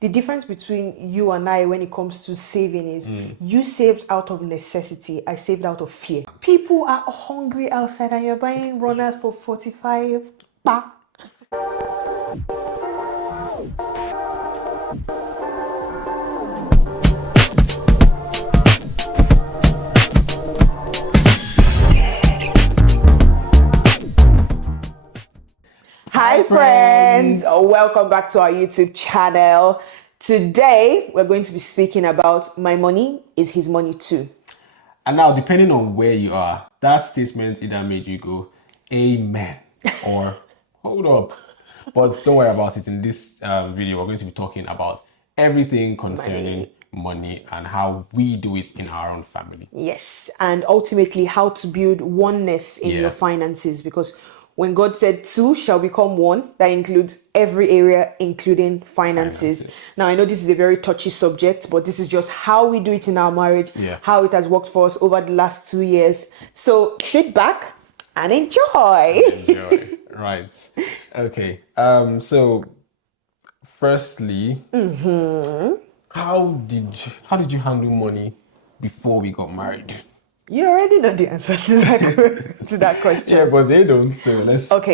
the difference between you and I when it comes to saving is you saved out of necessity, I saved out of fear. People are hungry outside and you're buying runners for 45. Bah. Hi friends, welcome back to our YouTube channel. Today we're going to be speaking about my money is his money too. And now, depending on where you are, that statement either made you go, amen, or hold up. But don't worry about it. In this video, we're going to be talking about everything concerning money and how we do it in our own family. Yes, and ultimately how to build oneness in your finances, because when God said two shall become one, that includes every area, including finances. Now, I know this is a very touchy subject, but this is just how we do it in our marriage, how it has worked for us over the last 2 years. So sit back and enjoy. Right. Okay. So firstly, how did you handle money before we got married? You already know the answer to that question. Yeah, but they don't. So let's talk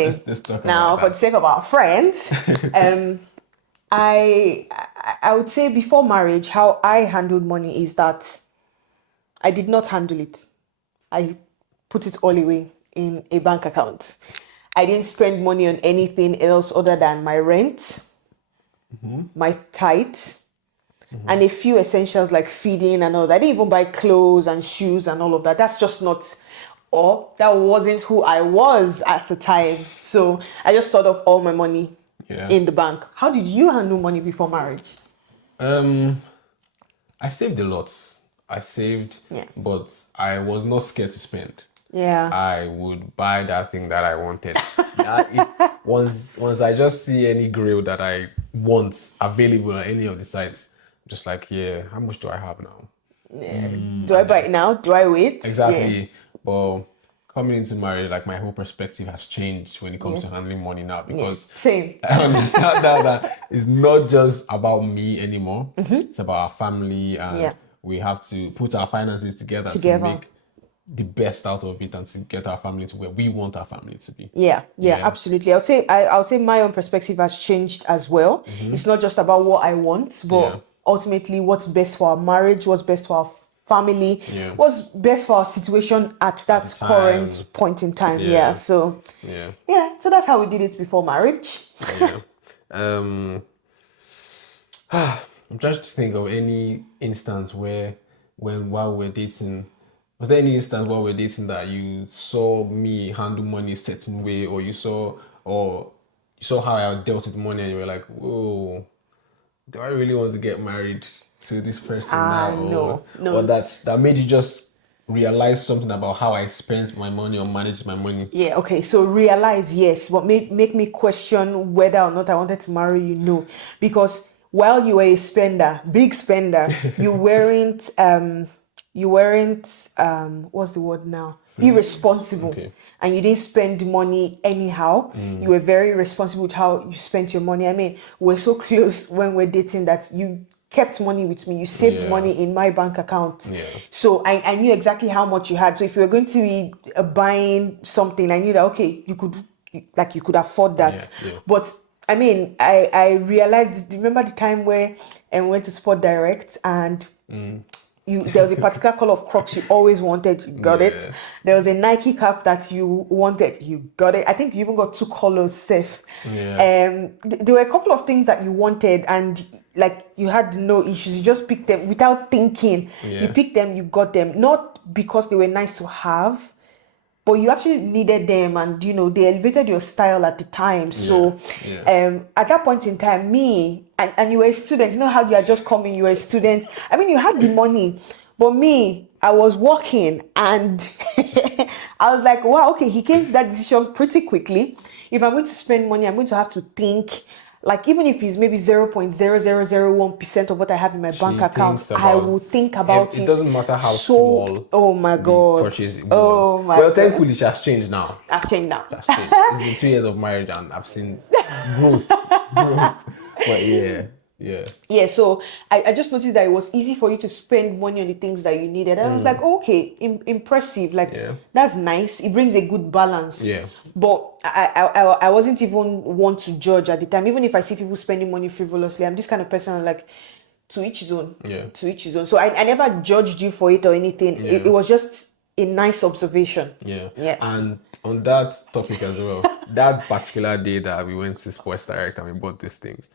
now, about for the sake of our friends, I would say before marriage, how I handled money is that I did not handle it. I put it all away in a bank account. I didn't spend money on anything else other than my rent, my tithe, and a few essentials like feeding and all that. I didn't even buy clothes and shoes and all of that. That's just not, or that wasn't who I was at the time. So I just stored up all my money in the bank. How did you handle money before marriage? I saved a lot. I saved, but I was not scared to spend. Yeah. I would buy that thing that I wanted. Once I just see any grill that I want available on any of the sites, just like, how much do I have now? Do I buy it now? Do I wait? Exactly. But coming into marriage, like my whole perspective has changed when it comes to handling money now, because Same. I understand now that it's not just about me anymore. It's about our family, and we have to put our finances together to make the best out of it and to get our family to where we want our family to be. Yeah, absolutely. I'll say my own perspective has changed as well. It's not just about what I want, but ultimately what's best for our marriage, what's best for our family, what's best for our situation at that current point in time. So that's how we did it before marriage. I'm trying to think of any instance while we're dating. Was there any instance while we're dating that you saw me handle money a certain way, or you saw how I dealt with money and you were like, whoa, do I really want to get married to this person now? No. Or that made you just realize something about how I spent my money or managed my money? Yeah, okay. So realize, yes. What make me question whether or not I wanted to marry you? No. Because while you were a spender, big spender, you weren't what's the word now? Irresponsible. Okay. And you didn't spend money anyhow. You were very responsible with how you spent your money. I mean, we're so close when we're dating that you kept money with me. You saved money in my bank account. So I knew exactly how much you had. So if you were going to be buying something, I knew that, okay, you could afford that. But I mean, I realized, remember the time where I went to Sport Direct and there was a particular color of Crocs you always wanted, you got it. There was a Nike cap that you wanted, you got it. I think you even got 2 colors safe. There were a couple of things that you wanted and like you had no issues. You just picked them without thinking. You picked them, you got them. Not because they were nice to have, but you actually needed them, and they elevated your style at the time. So at that point in time, me and you were a student, how you are just coming, you were a student. I mean, you had the money, but me, I was working, and I was like, wow, okay, he came to that decision pretty quickly. If I'm going to spend money, I'm going to have to think. Like, even if it's maybe 0.0001% of what I have in my bank account, I will think about it. It doesn't matter how small. Oh my God. Purchase it was. Oh my God. Thankfully, it has changed now. I've changed now. It's been 2 years of marriage and I've seen growth. But Yeah. Yeah, so I just noticed that it was easy for you to spend money on the things that you needed. And I was like, okay, impressive. Like, Yeah. that's nice. It brings a good balance. Yeah. But I wasn't even one to judge at the time. Even if I see people spending money frivolously, I'm this kind of person, I'm like, to each his own. Yeah. To each his own. So I never judged you for it or anything. It was just a nice observation. Yeah. Yeah. And on that topic as well, that particular day that we went to Sports Direct and we bought these things,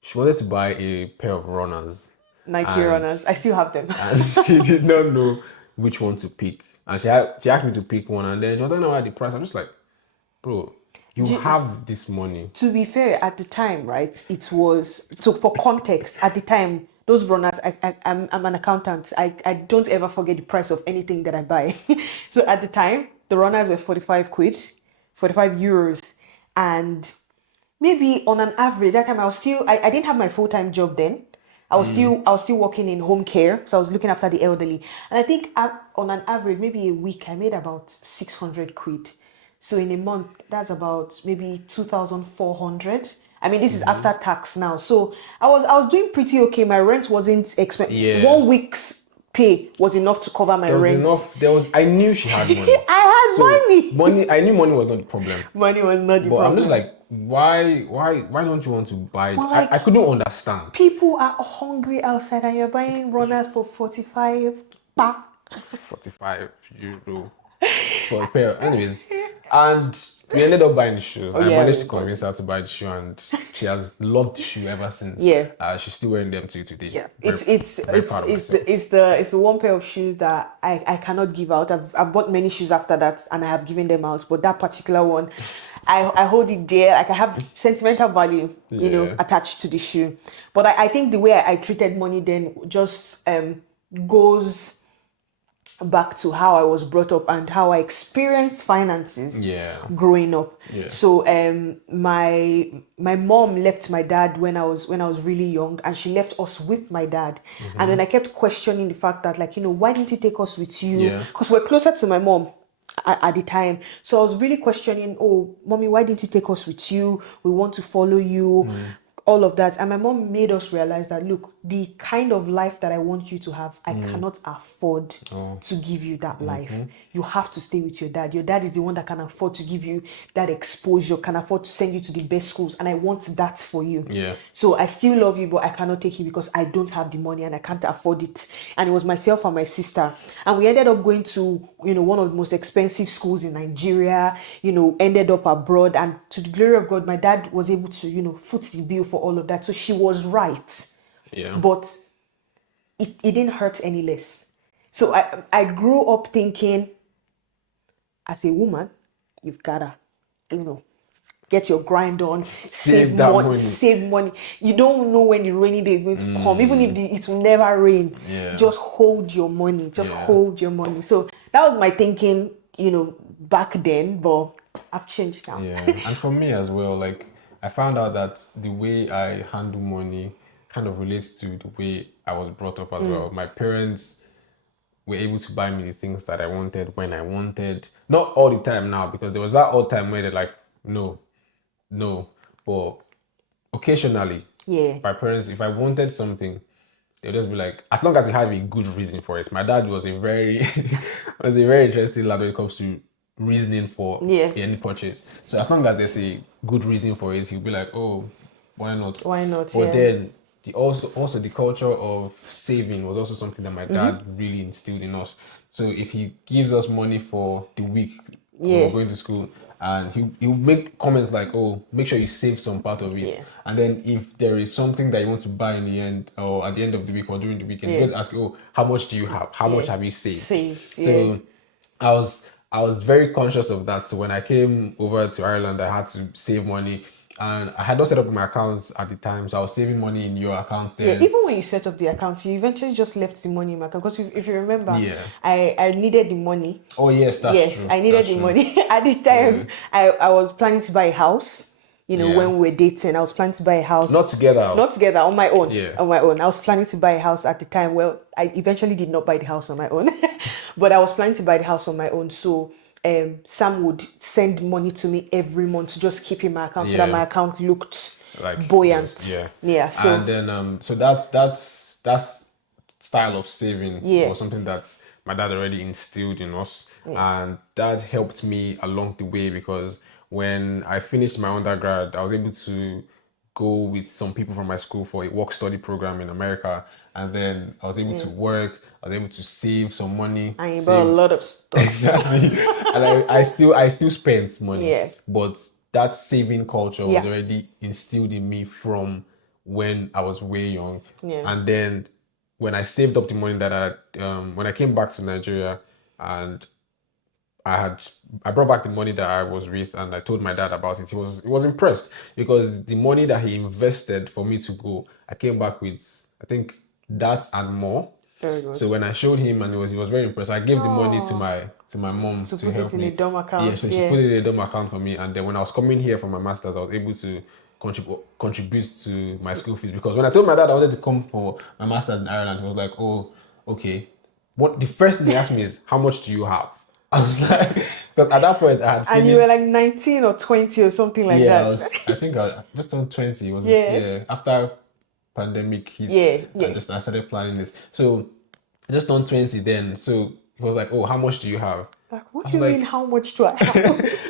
she wanted to buy a pair of runners. Nike runners. I still have them. And she did not know which one to pick. And she asked me to pick one, and then she was talking about the price. I'm just like, bro, you have this money. To be fair, at the time, right, it was, so for context, at the time, those runners, I'm an accountant. I don't ever forget the price of anything that I buy. So at the time, the runners were 45 quid, 45 euros. And maybe on an average, that time I didn't have my full-time job then. I was still working in home care, so I was looking after the elderly. And I think on an average, maybe a week, I made about 600 quid. So in a month, that's about maybe 2,400. I mean, this is after tax now. So I was doing pretty okay. My rent wasn't expensive. Yeah. 1 week's pay was enough to cover my rent. I knew she had money. I had money. I knew money was not the problem. Money was not the But problem. I'm just like, why don't you want to buy? like- I couldn't understand. People are hungry outside and you're buying runners for 45. Bah. 45 euro for a pair. Anyways, and we ended up buying the shoes. I yeah, managed to of convince her to buy the shoe, and she has loved the shoe ever since. Yeah. She's still wearing them today. Yeah, Very proud of myself. it's the one pair of shoes that I cannot give out. I've bought many shoes after that and I have given them out, but that particular one, I hold it dear. Like I have sentimental value, attached to the shoe. But I think the way I treated money then just goes back to how I was brought up and how I experienced finances growing up. Yeah. So my mom left my dad when I was really young, and she left us with my dad. And when I kept questioning the fact that, like, why didn't you take us with you? Yeah. Because we're closer to my mom at the time. So I was really questioning, oh, mommy, why didn't you take us with you? We want to follow you. All of that. And my mom made us realize that, look, the kind of life that I want you to have, I cannot afford to give you that life. You have to stay with your dad. Your dad is the one that can afford to give you that exposure, can afford to send you to the best schools. And I want that for you. Yeah. So I still love you, but I cannot take you because I don't have the money and I can't afford it. And it was myself and my sister. And we ended up going to, one of the most expensive schools in Nigeria, ended up abroad. And to the glory of God, my dad was able to, foot the bill for all of that. So she was right. Yeah. But it didn't hurt any less. So I grew up thinking, as a woman, you've gotta, get your grind on, save money. You don't know when the rainy day is going to come. Even if it will never rain, just hold your money. Hold your money. So that was my thinking, back then, but I've changed now. Yeah. And for me as well, like, I found out that the way I handle money kind of relates to the way I was brought up as well. My parents were able to buy me the things that I wanted when I wanted. Not all the time now, because there was that old time where they're like, no. But occasionally, my parents, if I wanted something, they'll just be like, as long as you have a good reason for it. My dad was a very interesting lad when it comes to reasoning for any purchase. So as long as there's a good reason for it, he'll be like, oh, why not? But then also the culture of saving was also something that my dad really instilled in us. So if he gives us money for the week when we're going to school, and he'll make comments like, oh, make sure you save some part of it. And then if there is something that you want to buy in the end or at the end of the week or during the weekend, he's going to ask you, oh, how much do you have? How much have you saved? So I was very conscious of that. So when I came over to Ireland, I had to save money. And I had not set up my accounts at the time, so I was saving money in your accounts then. Yeah, even when you set up the account, you eventually just left the money in my account. Because if you remember, I needed the money. Oh, yes, that's true. I needed the money. At the time, I was planning to buy a house. When we were dating, I was planning to buy a house. Not together, on my own. Yeah. On my own. I was planning to buy a house at the time. Well, I eventually did not buy the house on my own. But I was planning to buy the house on my own. So Sam would send money to me every month to just keep in my account so that my account looked like buoyant. yeah. Yeah. So And then so that's style of saving yeah. was something that my dad already instilled in us, and that helped me along the way because when I finished my undergrad, I was able to go with some people from my school for a work study program in America, and then I was able to work. I was able to save some money. And you bought a Saved lot of stuff. exactly, and I still spent money, Yeah. but that saving culture was Yeah. already instilled in me from when I was way young, Yeah. and then when I saved up the money that when I came back to Nigeria and I brought back the money that I was with and I told my dad about it. He was impressed because the money that he invested for me to go, I came back with I think that and more. Very good. So when I showed him and he was very impressed, I gave the money to Oh, my mom to to put it help in a me. dumb Yeah, account. so she Yeah. put it in a dumb account for me, and then when I was coming here for my masters, I was able to contribute to my school fees because when I told my dad I wanted to come for my masters in Ireland, he was like, "Oh, okay." What the first thing he asked me is, "How much do you have?" I was like, because at that point I had And you were finished. like 19 or 20 or something like Yeah, that. I think I just turned 20. Was it? Yeah. Yeah, after pandemic hits, Yeah. Yeah. I started planning this. So I just turned 20 then. So he was like, "Oh, how much do you have?" Like, what I do was you mean? like, How much do I have?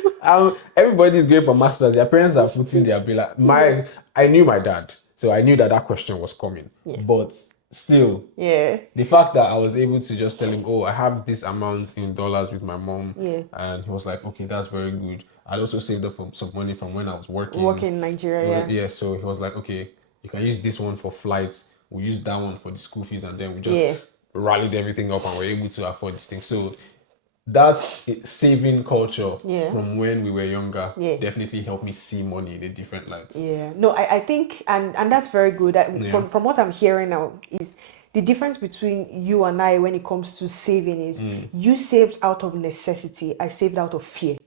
everybody's going for masters. Their parents are footing their bill. Yeah. I knew my dad, so I knew that question was coming. Yeah. But still, Yeah. the fact that I was able to just tell him, "Oh, I have this amount in dollars with my mom," Yeah. and he was like, "Okay, that's very good." I'd also saved up some money from when I was working. Working in Nigeria. Yeah, so he was like, "Okay, you can use this one for flights. We'll use that one for the school fees," and then we just Yeah. rallied everything up and were able to afford this thing. So that saving culture Yeah. from when we were younger Yeah. definitely helped me see money in a different light. Yeah. No, I think, and that's very good. From what I'm hearing now is the difference between you and I when it comes to saving is you saved out of necessity. I saved out of fear.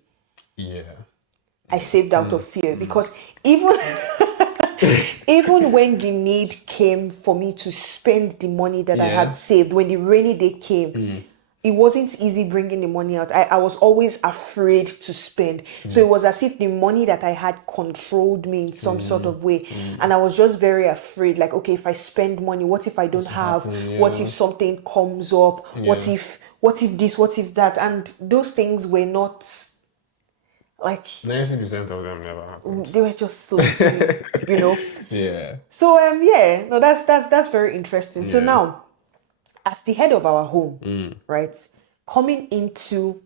Yeah. I saved out of fear because even even when the need came for me to spend the money that I Yeah. had saved, when the rainy day came, it wasn't easy bringing the money out. I was always afraid to spend. So it was as if the money that I had controlled me in some sort of way. And I was just very afraid, like, okay, if I spend money, what if I don't have? happen? What Yeah. if something comes up? What Yeah. if this, what if that? And those things were not like 90% of them never happened. they were just so silly, you know. Yeah. So yeah, no, that's very interesting. So Yeah. now, as the head of our home, right, coming into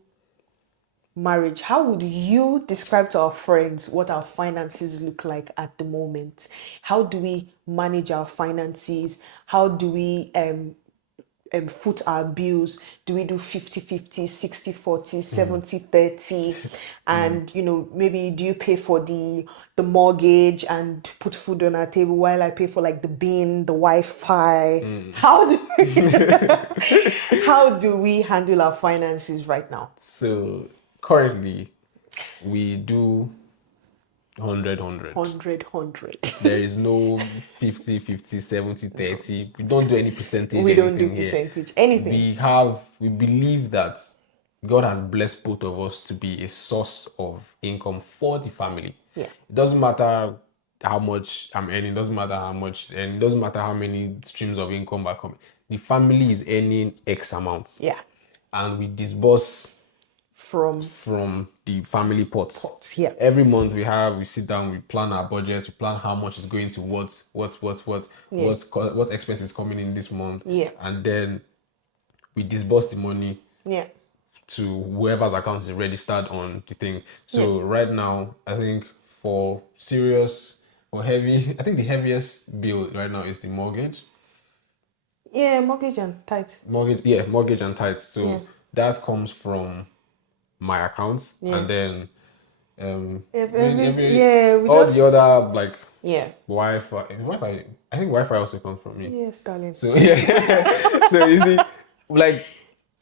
marriage, how would you describe to our friends what our finances look like at the moment? How do we manage our finances? How do we foot our bills? Do we do 50-50, 60-40, 70-30? And maybe do you pay for the mortgage and put food on our table while I pay for like the bin, the Wi-Fi? How do we handle our finances right now? So currently we do 100. 100. There is no 50-50, 70-30. We don't do any percentage. We don't do anything here. percentage, anything. We believe that God has blessed both of us to be a source of income for the family. Yeah. It doesn't matter how much I'm earning, doesn't matter how much, and it doesn't matter how many streams of income are coming. The family is earning X amount. Yeah. And we disburse From the family pots. yeah. Every month we sit down, we plan our budgets, we plan how much is going to what expense is coming in this month. Yeah. And then we disburse the money Yeah. to whoever's account is registered on the thing. So right now, I think for serious or heavy, I think the heaviest bill right now is the mortgage. Yeah, mortgage and tithes. Mortgage and tithes. So Yeah. that comes from my account, Yeah. and then we all just the other like yeah. Wi-Fi. I think Wi-Fi also comes from me. Yes, darling. So yeah, so you see, like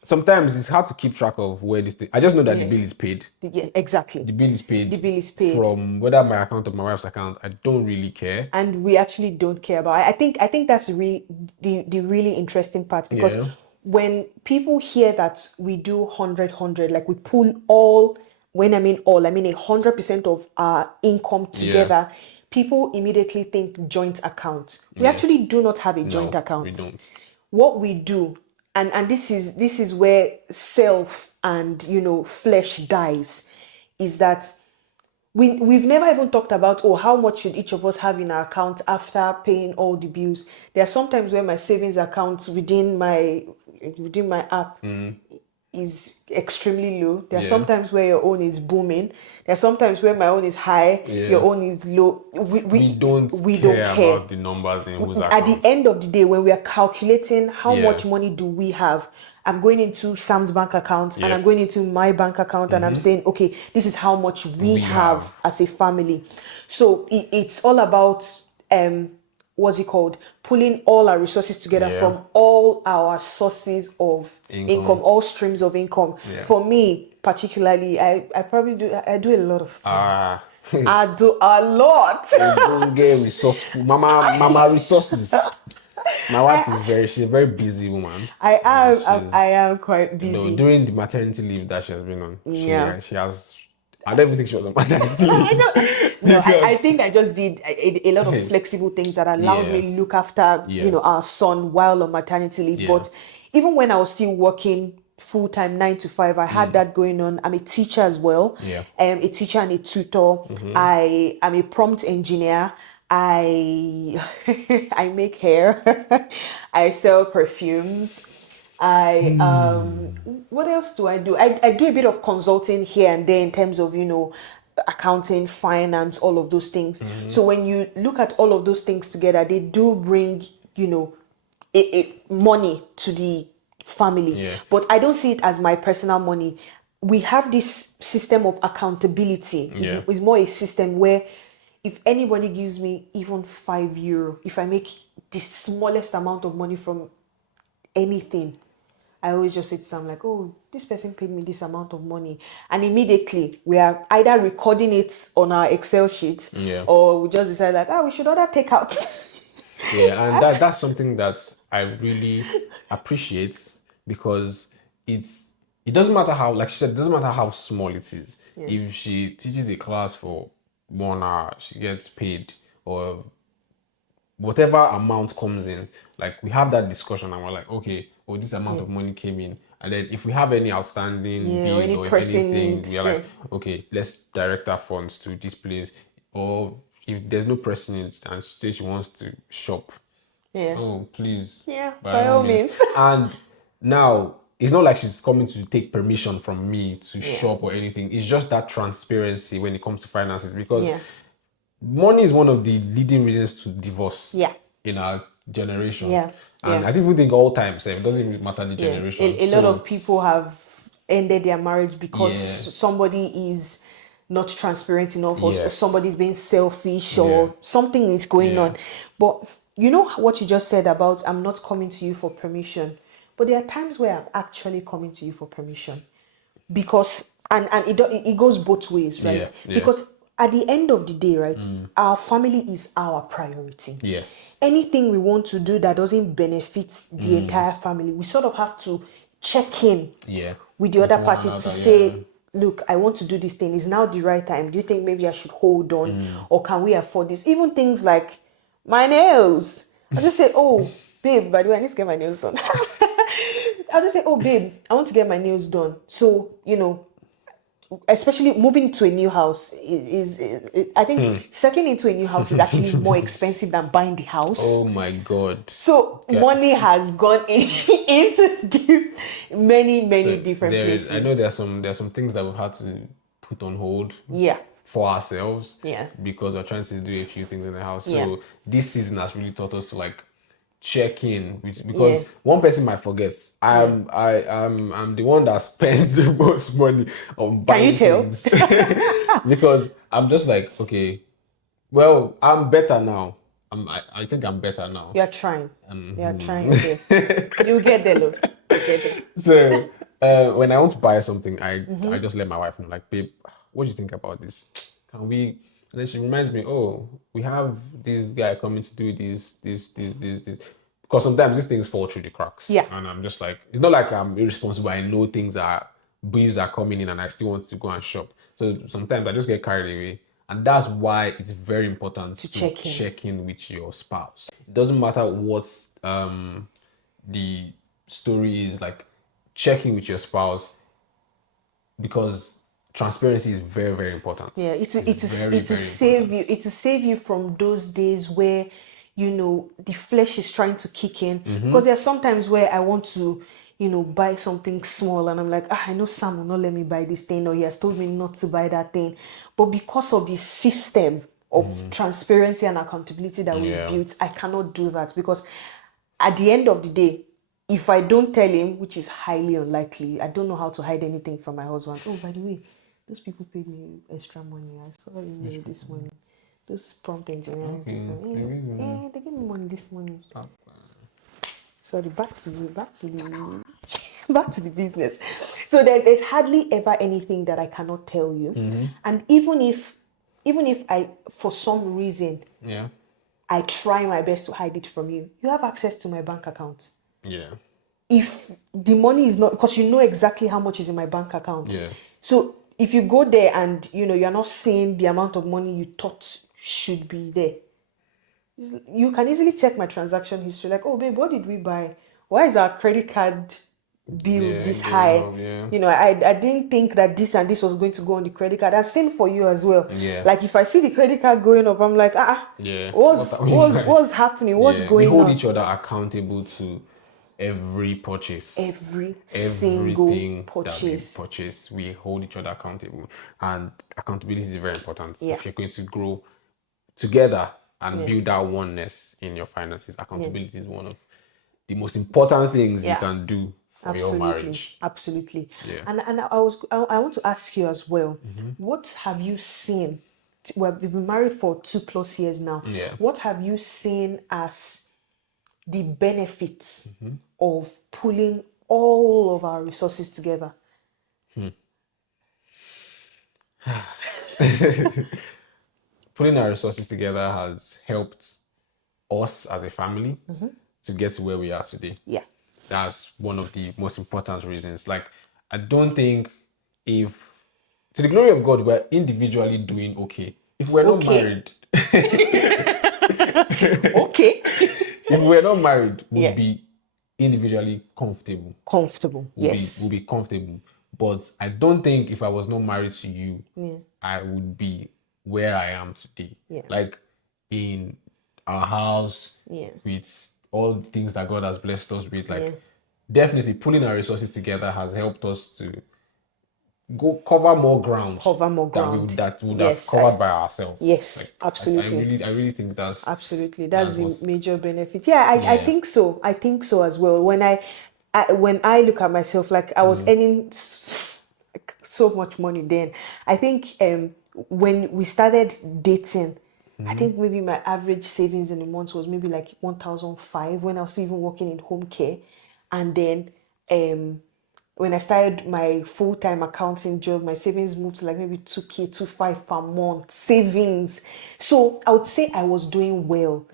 sometimes it's hard to keep track of where this thing. I just know that the bill is paid. Yeah, exactly. The bill is paid. The bill is paid from whether my account or my wife's account. I don't really care. And we actually don't care about it. I think that's really the really interesting part because when people hear that we do 100, like we pull all, when I mean all, I mean 100% of our income together, people immediately think joint account. We actually do not have a joint account. We don't. What we do, and this is where self and flesh dies, is that we've never even talked about, how much should each of us have in our account after paying all the bills. There are sometimes where my savings account within my app is extremely low. There are sometimes where your own is booming. There are sometimes where my own is high, your own is low. We don't care about the numbers in whose account. At the end of the day, when we are calculating how much money do we have, I'm going into Sam's bank account and I'm going into my bank account and I'm saying, okay, this is how much we have as a family. So it's all about what's it called? Pulling all our resources together from all our sources of income, all streams of income. For me, particularly, I probably do a lot of things. I do a lot. Don't get resourceful. Mama resources. My wife she's a very busy woman. I am quite busy. During the maternity leave that she has been on, she has. I don't even think she was on maternity leave. I think I just did a lot of flexible things that allowed me to look after our son while on maternity leave. But even when I was still working full-time 9 to 5, I had that going on. I'm a teacher as well. A teacher and a tutor. I am a prompt engineer. I make hair. I sell perfumes. What else do I do? I do a bit of consulting here and there in terms of accounting, finance, all of those things. So when you look at all of those things together, they do bring money to the family. But I don't see it as my personal money. We have this system of accountability. It's more a system where if anybody gives me even €5, if I make the smallest amount of money from anything, I always just say to Sam, like, oh, this person paid me this amount of money. And immediately we are either recording it on our Excel sheet or we just decide like, we should order takeout. And that's something that I really appreciate, because it doesn't matter how, like she said, it doesn't matter how small it is. If she teaches a class for 1 hour, she gets paid, or whatever amount comes in, like we have that discussion and we're like, okay, this amount of money came in, and then if we have any outstanding bill or anything, we are like, okay, let's direct our funds to this place. Or if there's no pressing need and she says she wants to shop, please, by all means. And now it's not like she's coming to take permission from me to shop or anything. It's just that transparency when it comes to finances, because money is one of the leading reasons to divorce in our generation. And I think all times, it doesn't even matter the generation. A lot of people have ended their marriage because somebody is not transparent enough, or somebody's being selfish, or something is going on. But you know what you just said about, I'm not coming to you for permission. But there are times where I'm actually coming to you for permission, because and it goes both ways, right? Because at the end of the day, right, our family is our priority. Anything we want to do that doesn't benefit the entire family, we sort of have to check in with the other party to say, look, I want to do this thing. Is now the right time? Do you think maybe I should hold on, or can we afford this? Even things like my nails. I just say, oh, babe, by the way, I need to get my nails done. I'll just say, oh, babe, I want to get my nails done. So, especially moving to a new house I think settling into a new house is actually more expensive than buying the house. Oh my God. So money has gone into many different places. I know there are some things that we've had to put on hold for ourselves because we're trying to do a few things in the house. So this season has really taught us to like check in because one person might forget. I'm the one that spends the most money on buying things. Because I'm just like, okay, well, I'm better now. I think I'm better now. You're trying. You're trying this. You get there, love. You get there. So when I want to buy something, I just let my wife know, like, babe, what do you think about this? Can we? And then she reminds me, oh, we have this guy coming to do this. Because sometimes these things fall through the cracks. Yeah. And I'm just like, it's not like I'm irresponsible. I know bills are coming in and I still want to go and shop. So sometimes I just get carried away. And that's why it's very important to check in. check in with your spouse. It doesn't matter what the story is, like, checking with your spouse, because transparency is very, very important. Yeah, it will very save important. you. It will save you from those days where, you know, the flesh is trying to kick in. Because there are sometimes where I want to, you know, buy something small and I'm like, I know Sam will not let me buy this thing, or he has told me not to buy that thing. But because of the system of transparency and accountability that we've built, I cannot do that, because at the end of the day, if I don't tell him, which is highly unlikely, I don't know how to hide anything from my husband. Oh, by the way, those people paid me extra money. I saw email this morning. Those prompt engineering people. They gave me money this morning. Sorry, back to the back to the business. So there's hardly ever anything that I cannot tell you. And even if I, for some reason, I try my best to hide it from you, you have access to my bank account. Yeah. If the money is not, because you know exactly how much is in my bank account. Yeah. So if you go there and, you know, you're not seeing the amount of money you thought should be there, you can easily check my transaction history. Like, oh, babe, what did we buy? Why is our credit card bill this high? You know, I didn't think that this and this was going to go on the credit card. And same for you as well. Like, if I see the credit card going up, I'm like, what's happening? What's going on? We hold each other accountable to every purchase. Every single purchase. That we purchase, we hold each other accountable. And accountability is very important. If you're going to grow together and build that oneness in your finances, accountability is one of the most important things you can do for your marriage. Absolutely. And I want to ask you as well, what have you seen? Well, we've been married for 2+ years now. What have you seen as the benefits of pulling all of our resources together? Putting our resources together has helped us as a family to get to where we are today. That's one of the most important reasons. Like, I don't think, if, to the glory of God, we're individually doing okay. If we're not married, if we're not married, we'd be individually comfortable. We'll be comfortable. But I don't think if I was not married to you, I would be where I am today. Like, in our house, with all the things that God has blessed us with, like, definitely pulling our resources together has helped us to go cover more ground that we would have covered by ourselves. Like, absolutely. I really think that's the major benefit. I think so. I think so as well. When I look at myself, like, I was earning so much money then. I think when we started dating, I think maybe my average savings in a month was maybe like 1,500 when I was even working in home care. And then when I started my full-time accounting job, my savings moved to like maybe 2K, 2.5 per month savings. So I would say I was doing well.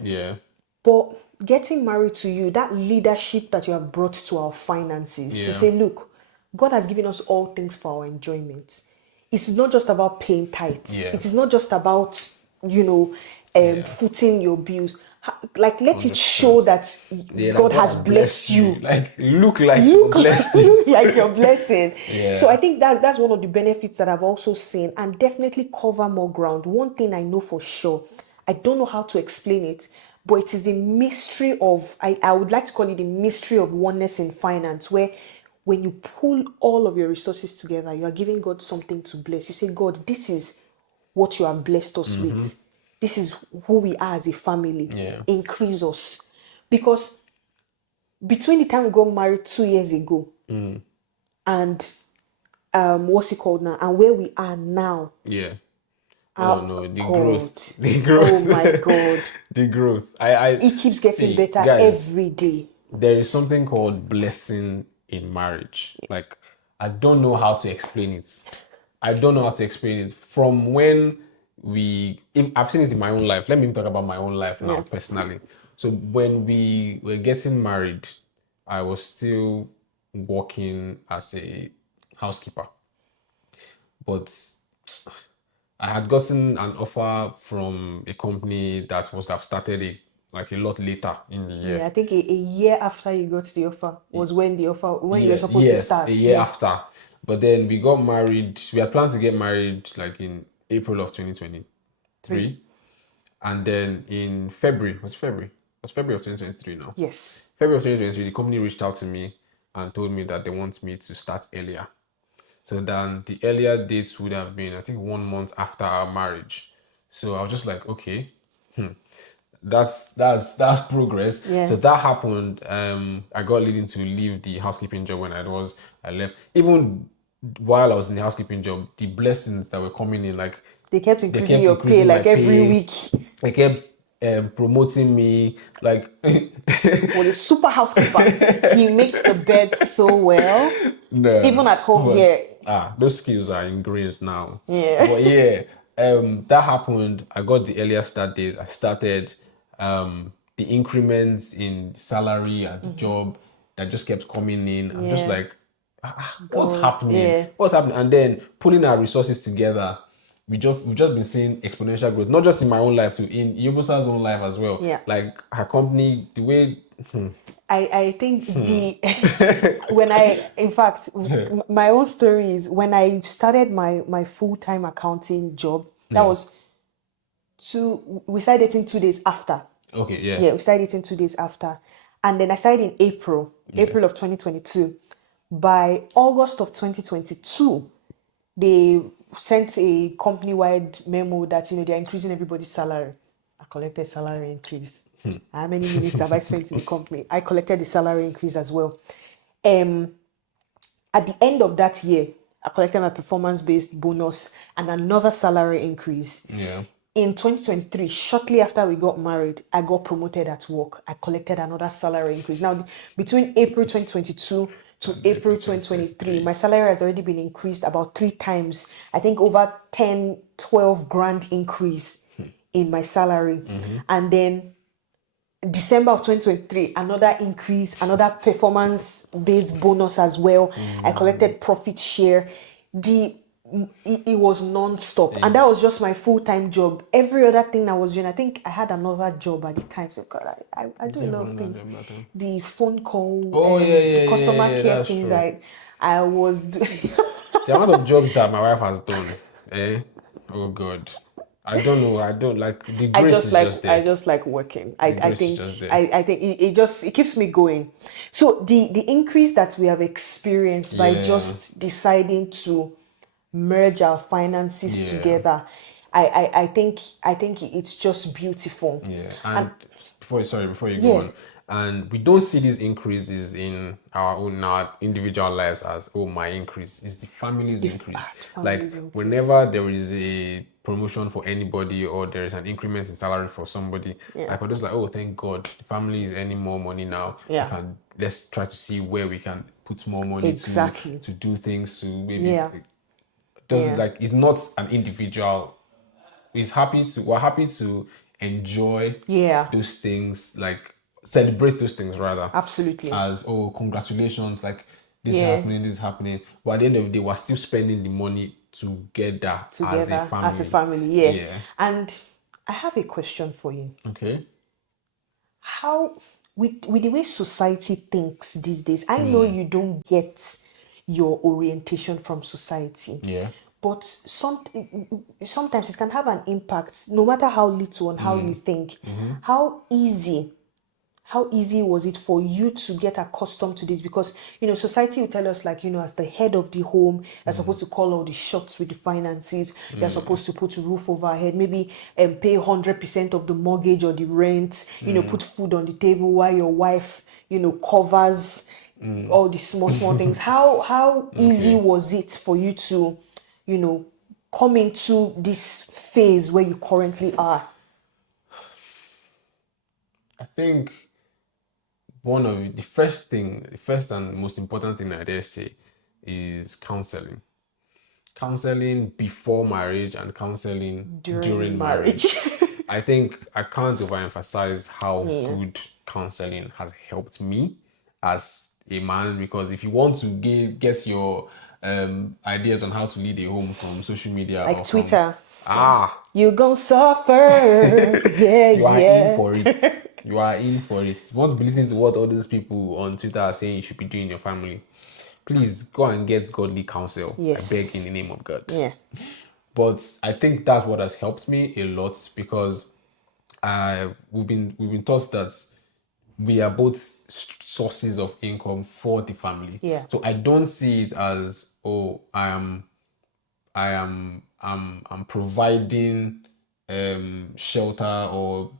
But getting married to you, that leadership that you have brought to our finances, to say, look, God has given us all things for our enjoyment. It's not just about paying tithes. It is not just about, you know, footing your bills. Like, let 100%. It show that God has blessed you. Like, look like your blessing. Look like your blessing. So I think that's one of the benefits that I've also seen, and definitely cover more ground. One thing I know for sure, I don't know how to explain it, but it is the mystery of, I would like to call it the mystery of oneness in finance, where when you pull all of your resources together, you are giving God something to bless. You say, God, this is what you have blessed us with. This is who we are as a family. Increase us. Because between the time we got married 2 years ago and what's it called now, and where we are now. Growth. Oh my God. The growth. It keeps getting better, guys, every day. There is something called blessing in marriage. Like, I don't know how to explain it. From when I've seen it in my own life. Let me talk about my own life now, personally. So when we were getting married, I was still working as a housekeeper. But I had gotten an offer from a company that was have started a lot later in the year. Yeah, I think a year after you got the offer was when when you were Yeah, supposed to yes, start. a year Yeah. after. But then we got married. We had planned to get married like in April of 2023. 3. And then in February, it was February of 2023 now. Yes. February of 2023, the company reached out to me and told me that they want me to start earlier. So then the earlier dates would have been, I think, 1 month after our marriage. So I was just like, okay, that's progress. Yeah. So that happened. I got leading to leave the housekeeping job when I left. Even while I was in the housekeeping job, the blessings that were coming in, like They kept they increasing kept your pay increasing my like every pay. week. They kept promoting me, like Was a super housekeeper. He makes the bed so well. no, Even at home but here. those skills are ingrained now. Yeah. But yeah, that happened. I got the earlier start date. I started the increments in salary at the job that just kept coming in. I'm just Yeah. like, what's God. happening? Yeah. What's happening? And then pulling our resources together. We've just been seeing exponential growth, not just in my own life, too, in Yubusa's own life as well. Yeah. Like her company, the way I think when I, in fact, my own story is when I started my full-time accounting job, that was we started dating 2 days after. okay, yeah. Yeah, we started dating 2 days after. And then I started in April of 2022. By August of 2022, they sent a company-wide memo that, they're increasing everybody's salary. I collected salary increase. How many minutes have I spent in the company? I collected the salary increase as well. At the end of that year, I collected my performance-based bonus and another salary increase. Yeah. In 2023, shortly after we got married, I got promoted at work. I collected another salary increase. Now, between April 2022 to April 2023, my salary has already been increased about 3 times. I think over 10, 12 grand increase in my salary. And then December of 2023, another increase, another performance-based bonus as well. I collected profit share. It was non-stop, and that was just my full-time job. Every other thing I was doing, I think I had another job at the time. So God, I do a lot of things. The phone call, Oh the customer care that's thing true. that I was doing. The amount of jobs that my wife has done, eh? Oh God, I don't know. I don't like the grace is just I there. just like working. The grace is just there. I think it keeps me going. So the increase that we have experienced by Yeah. just deciding to merge our finances Yeah. together, I think it's just beautiful. Yeah, and before you go Yeah. on, and we don't see these increases in our individual lives as, oh, my increase. It's the family's increase. The family's Like increase. whenever there is a promotion for anybody or there is an increment in salary for somebody, like we're just like, oh, thank God, the family is earning more money now. Yeah. Let's try to see where we can put more money Exactly. to do things to maybe Yeah. doesn't like it's not an individual. We're happy to enjoy Yeah. those things, like celebrate those things rather, Absolutely. as, oh, congratulations, like this is Yeah. happening, this is happening. But at the end of the day, we're still spending the money together Together as a family. yeah. And I have a question for you. Okay. How with the way society thinks these days, I know you don't get your orientation from society. Yeah. But sometimes it can have an impact, no matter how little, on how you think. How easy was it for you to get accustomed to this? Because, society will tell us, like, as the head of the home, you're supposed to call all the shots with the finances. You're supposed to put a roof over our head, maybe pay 100% of the mortgage or the rent, put food on the table while your wife, covers all the small things. How easy was it for you to, come into this phase where you currently are? I think the first and most important thing I dare say is counseling. Counseling before marriage and counseling during marriage. I think I can't overemphasize how good counseling has helped me as a man, because if you want to get your ideas on how to lead a home from social media Like or Twitter. from You gon' suffer. Yeah, you are in yeah. for it. You are in for it. If you want to be listening to what all these people on Twitter are saying you should be doing in your family, please go and get godly counsel. I beg in Yes. the name of God. Yeah. But I think that's what has helped me a lot because we've been taught that we are both sources of income for the family. Yeah. So I don't see it as I'm providing shelter or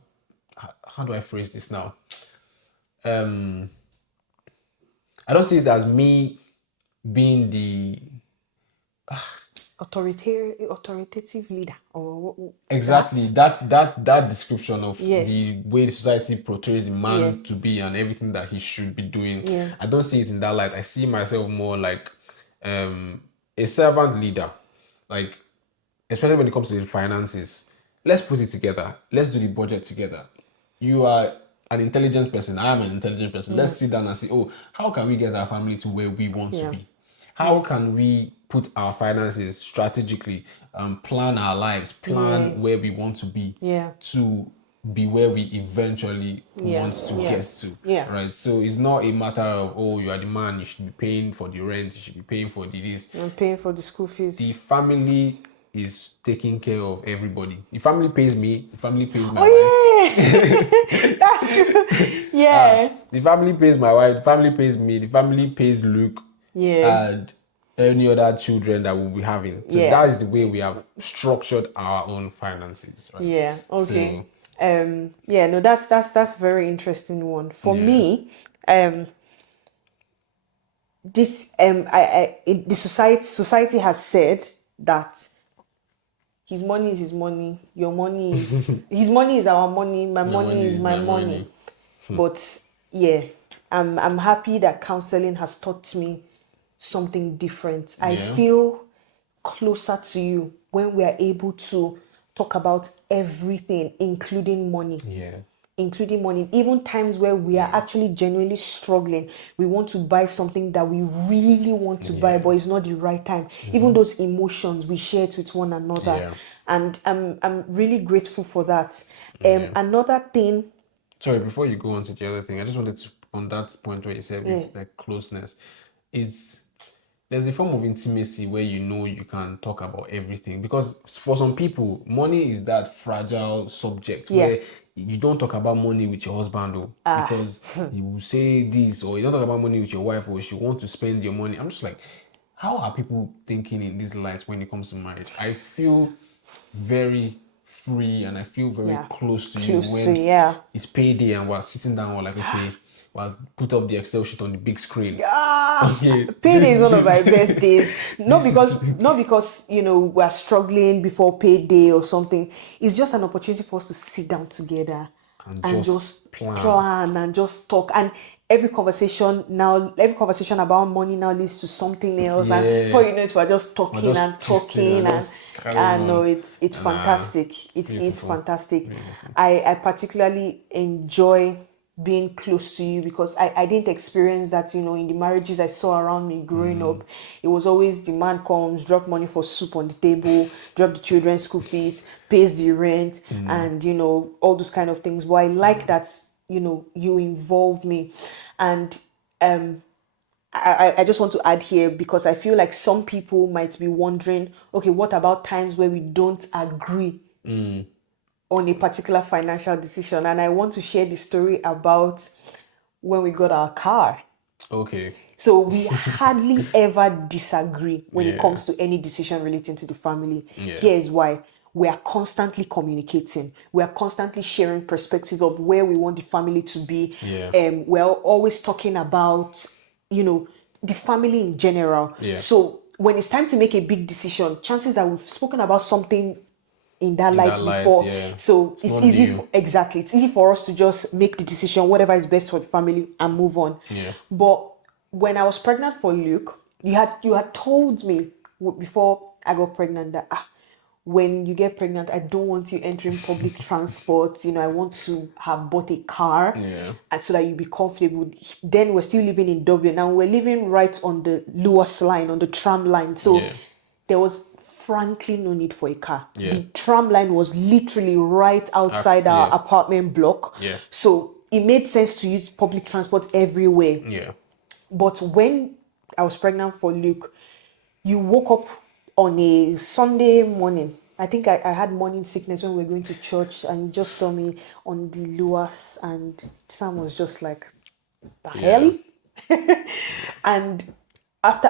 how do I phrase this now? Um, I don't see it as me being the Authoritative leader or exactly that description of Yeah. the way the society portrays the Yeah. man to be and everything that he should be doing. Yeah. I don't see it in that light. I see myself more like a servant leader, like especially when it comes to the finances. Let's put it together. Let's do the budget together. You are an intelligent person. I am an intelligent person. Let's sit down and say, oh, how can we get our family to where we want to Yeah. be? How can we put our finances strategically, plan our lives, plan where we want to be Yeah. to be where we eventually Yeah. want to Yeah. get to. Yeah. Right. So it's not a matter of, oh, you are the man, you should be paying for the rent, you should be paying for the this. I'm paying for the school fees. The family is taking care of everybody. The family pays me, the family pays my wife. Oh yeah. That's true. Yeah. The family pays my wife, the family pays me, the family pays Luke Yeah. and any other children that we'll be having. So Yeah. that is the way we have structured our own finances, right? Yeah. Okay. So, Yeah. No, that's very interesting one for Yeah. me. This the society has said that his money is his money, your money is his money is our money, my money is my money. But yeah, I'm happy that counseling has taught me something different. I Yeah. feel closer to you when we are able to talk about everything, including money. Yeah. Including money, even times where we are actually genuinely struggling. We want to buy something that we really want to buy, but it's not the right time. Even those emotions, we share it with one another. Yeah. And I'm really grateful for that. Another thing, Sorry, before you go on to the other thing, I just wanted to, on that point where you said like closeness, is there's a form of intimacy where you know you can talk about everything. Because for some people, money is that fragile subject where you don't talk about money with your husband because he will say this, or you don't talk about money with your wife or she want to spend your money. I'm just like, how are people thinking in this light when it comes to marriage? I feel very free and I feel very close to you when it's payday and we're sitting down, we're like, okay, well, put up the Excel sheet on the big screen. Payday is one of my best days. Not because we're struggling before payday or something. It's just an opportunity for us to sit down together and just plan and just talk. And every conversation about money now leads to something else. And before you know it, we're just talking and talking and no, it's fantastic. It is fantastic. I particularly enjoy being close to you because I didn't experience that in the marriages I saw around me growing up. It was always the man comes, drop money for soup on the table, drop the children's school fees, pays the rent, and all those kind of things. But I like that you involve me. And I just want to add here because I feel like some people might be wondering, okay, what about times where we don't agree on a particular financial decision? And I want to share the story about when we got our car. Okay. So we hardly ever disagree when it comes to any decision relating to the family. Here is why. We are constantly communicating. We are constantly sharing perspective of where we want the family to be. We're always talking about, the family in general. So when it's time to make a big decision, chances are we've spoken about something in that light before. So it's easy it's easy for us to just make the decision, whatever is best for the family, and move on. But when I was pregnant for Luke, you had told me before I got pregnant that when you get pregnant, I don't want you entering public transport. I want to have bought a car, and so that you be comfortable. Then we're still living in Dublin. Now we're living right on the Lewis line, on the tram line. So there was frankly no need for a car. The tram line was literally right outside our apartment block. So it made sense to use public transport everywhere. But when I was pregnant for Luke, you woke up on a Sunday morning. I think I had morning sickness when we were going to church, and you just saw me on the Lewis, and Sam was just like, the hell? And after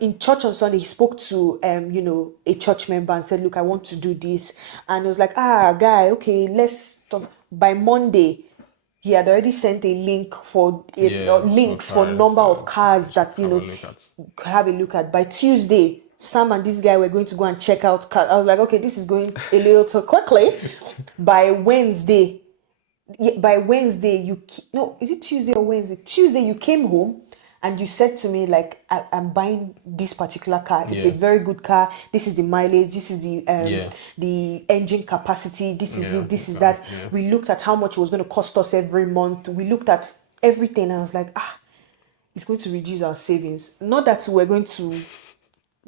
in church on Sunday, he spoke to a church member and said, look, I want to do this. And it was like, guy, okay, let's talk. By Monday, he had already sent a link for links for number of cars that have a look at. By Tuesday, Sam and this guy were going to go and check out cars. I was like, okay, this is going a little too quickly. By Wednesday, is it Tuesday or Wednesday? Tuesday, you came home and you said to me, like, I'm buying this particular car. It's a very good car. This is the mileage. This is the engine capacity. This is that. We looked at how much it was going to cost us every month. We looked at everything, and I was like, it's going to reduce our savings. Not that we're going to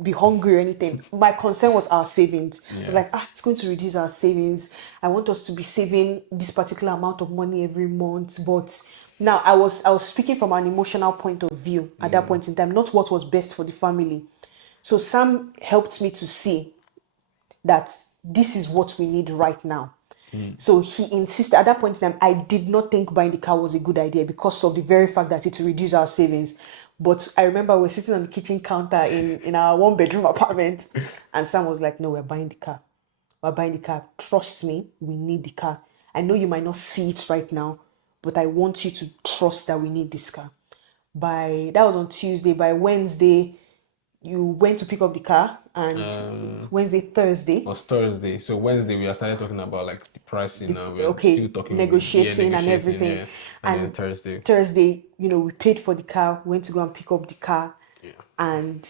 be hungry or anything. My concern was our savings. I was like, it's going to reduce our savings. I want us to be saving this particular amount of money every month. But now I was speaking from an emotional point of view at that point in time, not what was best for the family. So Sam helped me to see that this is what we need right now. So he insisted. At that point in time, I did not think buying the car was a good idea because of the very fact that it will reduce our savings. But I remember we were sitting on the kitchen counter in our 1-bedroom apartment, and Sam was like, no, we're buying the car. We're buying the car. Trust me, we need the car. I know you might not see it right now, but I want you to trust that we need this car. That was on Tuesday. By Wednesday, you went to pick up the car, and Thursday. It was Thursday. So Wednesday we are started talking about like the pricing now. We're still talking negotiating and everything. Yeah. And then Thursday, we paid for the car, went to go and pick up the car. And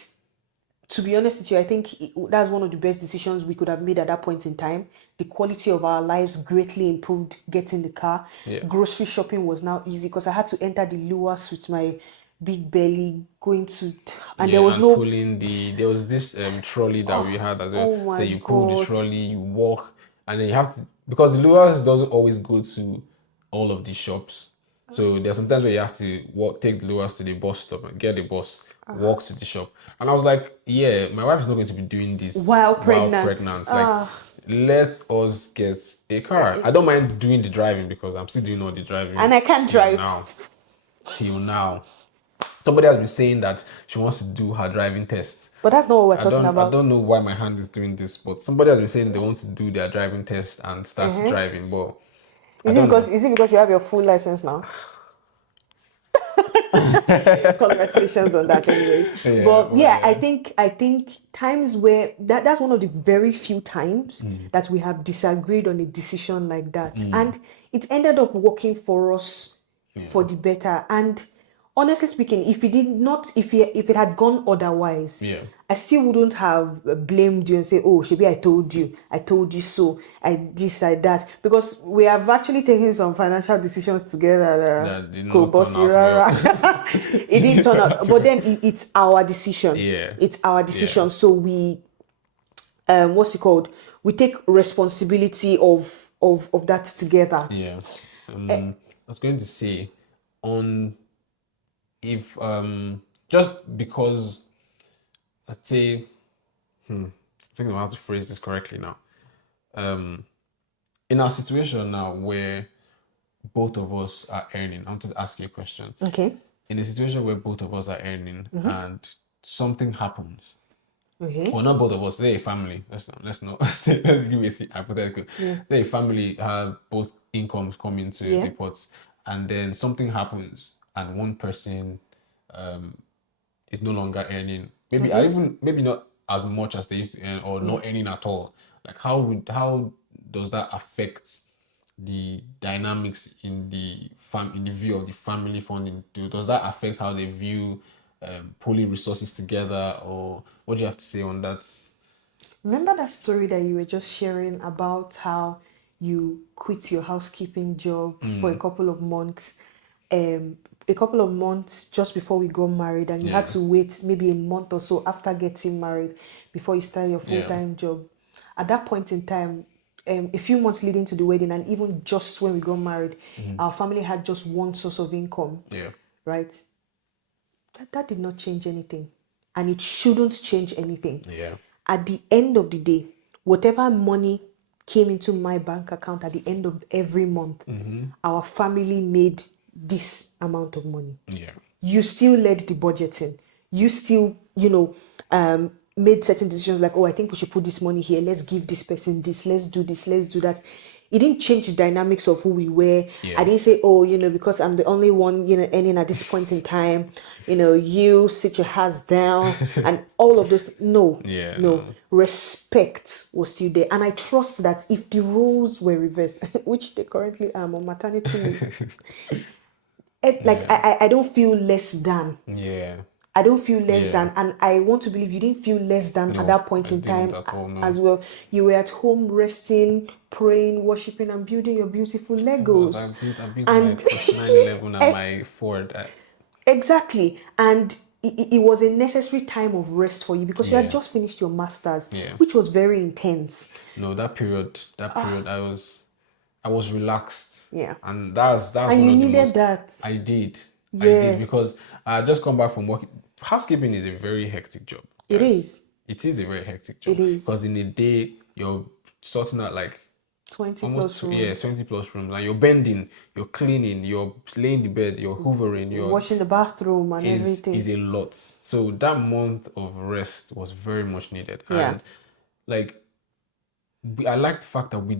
to be honest with you, I think that's one of the best decisions we could have made at that point in time. The quality of our lives greatly improved getting the car. Grocery shopping was now easy because I had to enter the Lewis with my big belly going to, and there was there was this trolley that we had as well. So you pull the trolley, you walk, and then you have to, because the Lewis doesn't always go to all of the shops. So there's sometimes where you have to take the Lewis to the bus stop and get the bus, walk to the shop. And I was like, my wife is not going to be doing this while pregnant. Like, let us get a car. I don't mind doing the driving because I'm still doing all the driving. And I can't drive. Till now. Somebody has been saying that she wants to do her driving test. But that's not what we're talking about. I don't know why my hand is doing this, but somebody has been saying they want to do their driving test and start driving. But is it because you have your full license now? Congratulations on that, anyways. But I think times where that's one of the very few times that we have disagreed on a decision like that, and it ended up working for us for the better. And honestly speaking, if it had gone otherwise, I still wouldn't have blamed you and say, oh, Shebi, I told you so, I that, because we have actually taken some financial decisions together. That did not turn out it didn't turn out, but then it's our decision. It's our decision. So we, what's it called? We take responsibility of that together. I was going to say if just because, let's say, I think I have to phrase this correctly now. In our situation now where both of us are earning, I want to ask you a question. Okay. In a situation where both of us are earning and something happens, well, not both of us, they're a family. Let's give it a hypothetical. They're a family, have both incomes coming to the pots, and then something happens and one person is no longer earning, maybe not as much as they used to earn, or not earning at all. Like how does that affect the dynamics in the view of the family funding? Does that affect how they view pooling resources together, or what do you have to say on that? Remember that story that you were just sharing about how you quit your housekeeping job for a couple of months just before we got married, and you had Yeah. to wait maybe a month or so after getting married before you start your Yeah. full-time job. At that point in time, a few months leading to the wedding, and even just when we got married, our family had just one source of income, Yeah. right? That did not change anything, and it shouldn't change anything. Yeah. At the end of the day, whatever money came into my bank account at the end of every month, our family made this amount of money. Yeah. You still led the budgeting. You still, made certain decisions like, oh, I think we should put this money here. Let's give this person this. Let's do this. Let's do that. It didn't change the dynamics of who we were. Yeah. I didn't say, oh, because I'm the only one, earning at this point in time, you sit your ass down and all of those. No, Yeah, no. no. Respect was still there. And I trust that if the roles were reversed, which they currently are on maternity leave, I don't feel less than. Yeah. I don't feel less Yeah. than, and I want to believe you didn't feel less than at No, that point I in didn't time at all. No. as well. You were at home resting, praying, worshiping, and building your beautiful Because I Legos. built my And Porsche 911 and my Ford. exactly, and it was a necessary time of rest for you because you had Yeah. just finished your masters, Yeah. which was very intense. No, that period, I was relaxed. Yeah. And that's And one you of the needed most. that. I did Yeah, because I just come back from work. Housekeeping is a very hectic job, it guys. is. It is a very hectic It job is. because in a day you're sorting out like 20 almost plus rooms. 20 plus rooms, and you're bending, you're cleaning, you're laying the bed, you're hoovering, you're Washing the bathroom and is everything. a lot. So that month of rest was very much needed. Yeah. And like I like the fact that we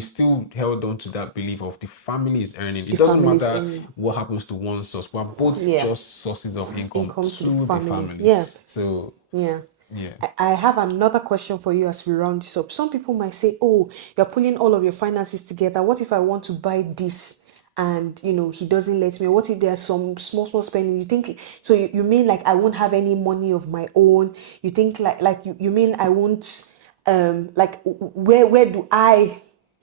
still held on to that belief of the family is earning. The It doesn't family is matter earning. what happens to one source. We're both Yeah. just sources of income Income to the to the family. family. Yeah. So Yeah. yeah. I have another question for you as we round this up. Some people might say, oh, you're pulling all of your finances together. What if I want to buy this and, he doesn't let me? What if there's some small spending? You think, so you mean like I won't have any money of my own? You think like you mean I won't, like where do I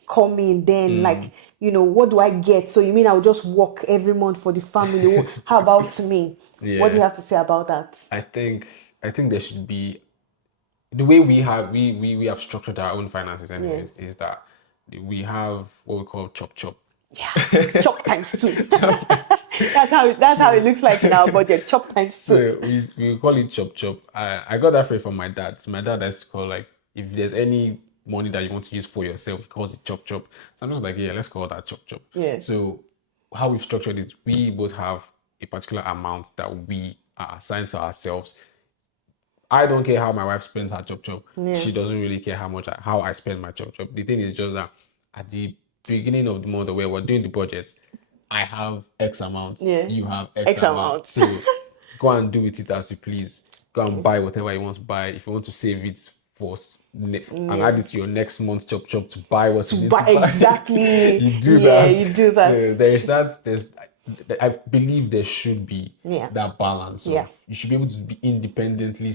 come in then? Like, what do I get? So you mean I'll just work every month for the family? How about me? What do you Yeah. have to say about that? I think there should be the way we have structured our own finances anyways is that we have what we call chop chop. Yeah, chop times two. That's how it looks like in our budget. Chop times two. So we call it chop chop. I got that phrase from my dad. My dad has to call like if there's any money that you want to use for yourself, he calls it chop chop. So I'm just like, yeah, let's call that chop chop. Yeah. So how we've structured it, we both have a particular amount that we are assigned to ourselves. I don't care how my wife spends her chop chop. She doesn't really care how I spend my chop chop. The thing is just that at the beginning of the month where we're doing the budget, I have X amount, Yeah. you have X X amount. amount. So go and do with it as you please. Go and buy whatever you want to buy. If you want to save it for and add it to your next month's chop chop to buy what you need to But buy. exactly. You do Yeah, that. you do that. So there's that. I believe there should be that balance of you should be able to be independently.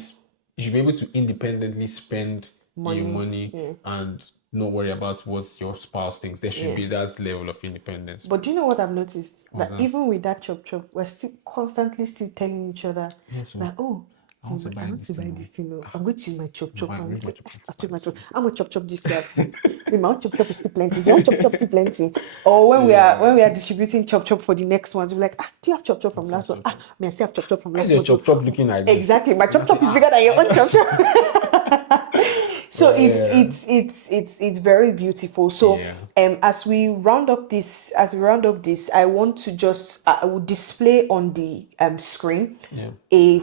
You should be able to independently spend your money and not worry about what your spouse thinks. There should be that level of independence. But do you know what I've noticed? What's That that? even with that chop chop, we're still constantly still telling each other so that, oh, I want to buy this thing. this thing. Oh. I'm going to use my chop chop. Buy- I'm use going my to chop chop to I'll buy take my this chop. thing. I'm going to chop chop this year. My own chop chop is still plenty. Your own chop chop still plenty. Or when we are distributing chop chop for the next one, we're like, do you have chop chop from last one? May I still have chop chop from Why is last your one? chop chop looking like this? Exactly. My chop And I chop say, is bigger than your own chop chop. So it's very beautiful. So as we round up this, I want to just I will display on the screen a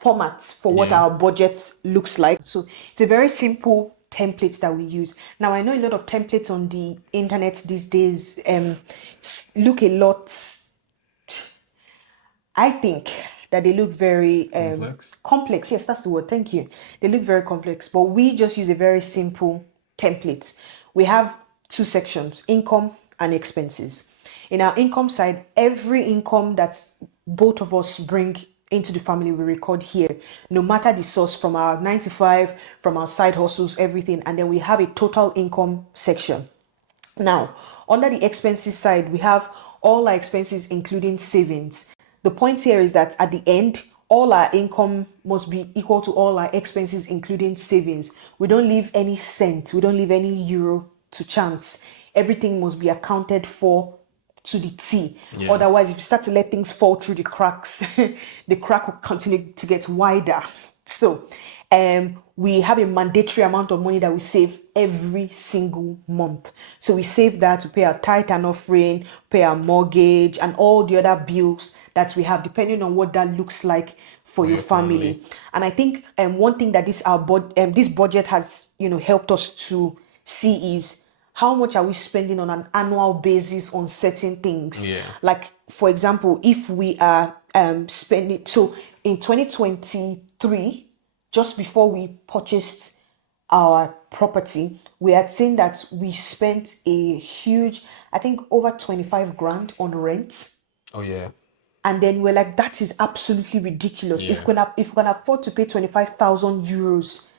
format for what our budget looks like. So it's a very simple template that we use. Now I know a lot of templates on the internet these days look a lot. I think that they look very complex. Yes, that's the word. Thank you. They look very complex, but we just use a very simple template. We have two sections, income and expenses. In our income side, every income that both of us bring into the family, we record here, no matter the source, from our 9 to 5, from our side hustles, everything. And then we have a total income section. Now, under the expenses side, we have all our expenses, including savings. The point here is that at the end, all our income must be equal to all our expenses, including savings. We don't leave any cent, we don't leave any euro to chance. Everything must be accounted for to the T. Yeah. Otherwise, if you start to let things fall through the cracks, the crack will continue to get wider. So, we have a mandatory amount of money that we save every single month. So we save that to pay our tithe and offering, pay our mortgage, and all the other bills that we have, depending on what that looks like for your family. And I think one thing that this budget has helped us to see is how much are we spending on an annual basis on certain things. Yeah. Like, for example, if we are spending, so in 2023, just before we purchased our property, we had seen that we spent a huge, I think over 25 grand on rent. Oh yeah. And then we're like, that is absolutely ridiculous. Yeah. If we can afford to pay 25,000 euros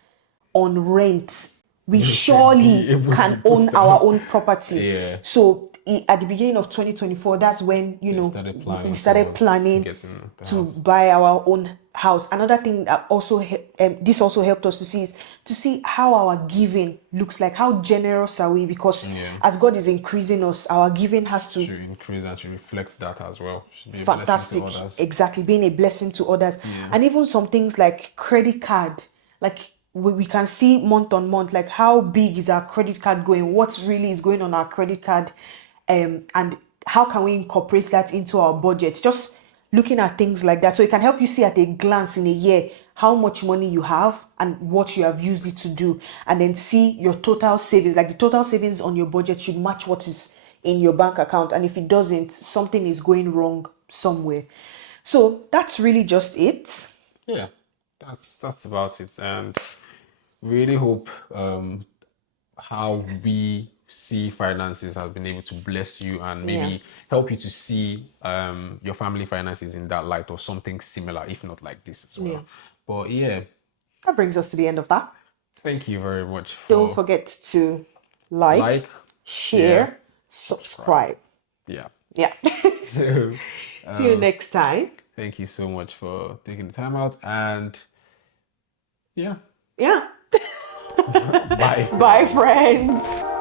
on rent, we You should surely be able to can put own that. our own property. Yeah. So at the beginning of 2024, that's when we started planning to buy our own house. Another thing that this also helped us to see how our giving looks like. How generous are we? Because as God is increasing us, our giving has to increase and to reflect that as well. Should be a fantastic. blessing to others. Exactly, being a blessing to others. And even some things like credit card, like we can see month on month, like how big is our credit card going, what really is going on our credit card, and how can we incorporate that into our budget. Just looking at things like that, so it can help you see at a glance in a year how much money you have and what you have used it to do, and then see your total savings. Like the total savings on your budget should match what is in your bank account, and if it doesn't, something is going wrong somewhere. So that's really just it. Yeah, that's about it. And really hope how we see finances has been able to bless you and maybe help you to see your family finances in that light, or something similar, if not like this as well. But yeah, that brings us to the end of that. Thank you very much. Don't forget to like, share, subscribe. Yeah. So see you next time. Thank you so much for taking the time out, and yeah. Bye friends.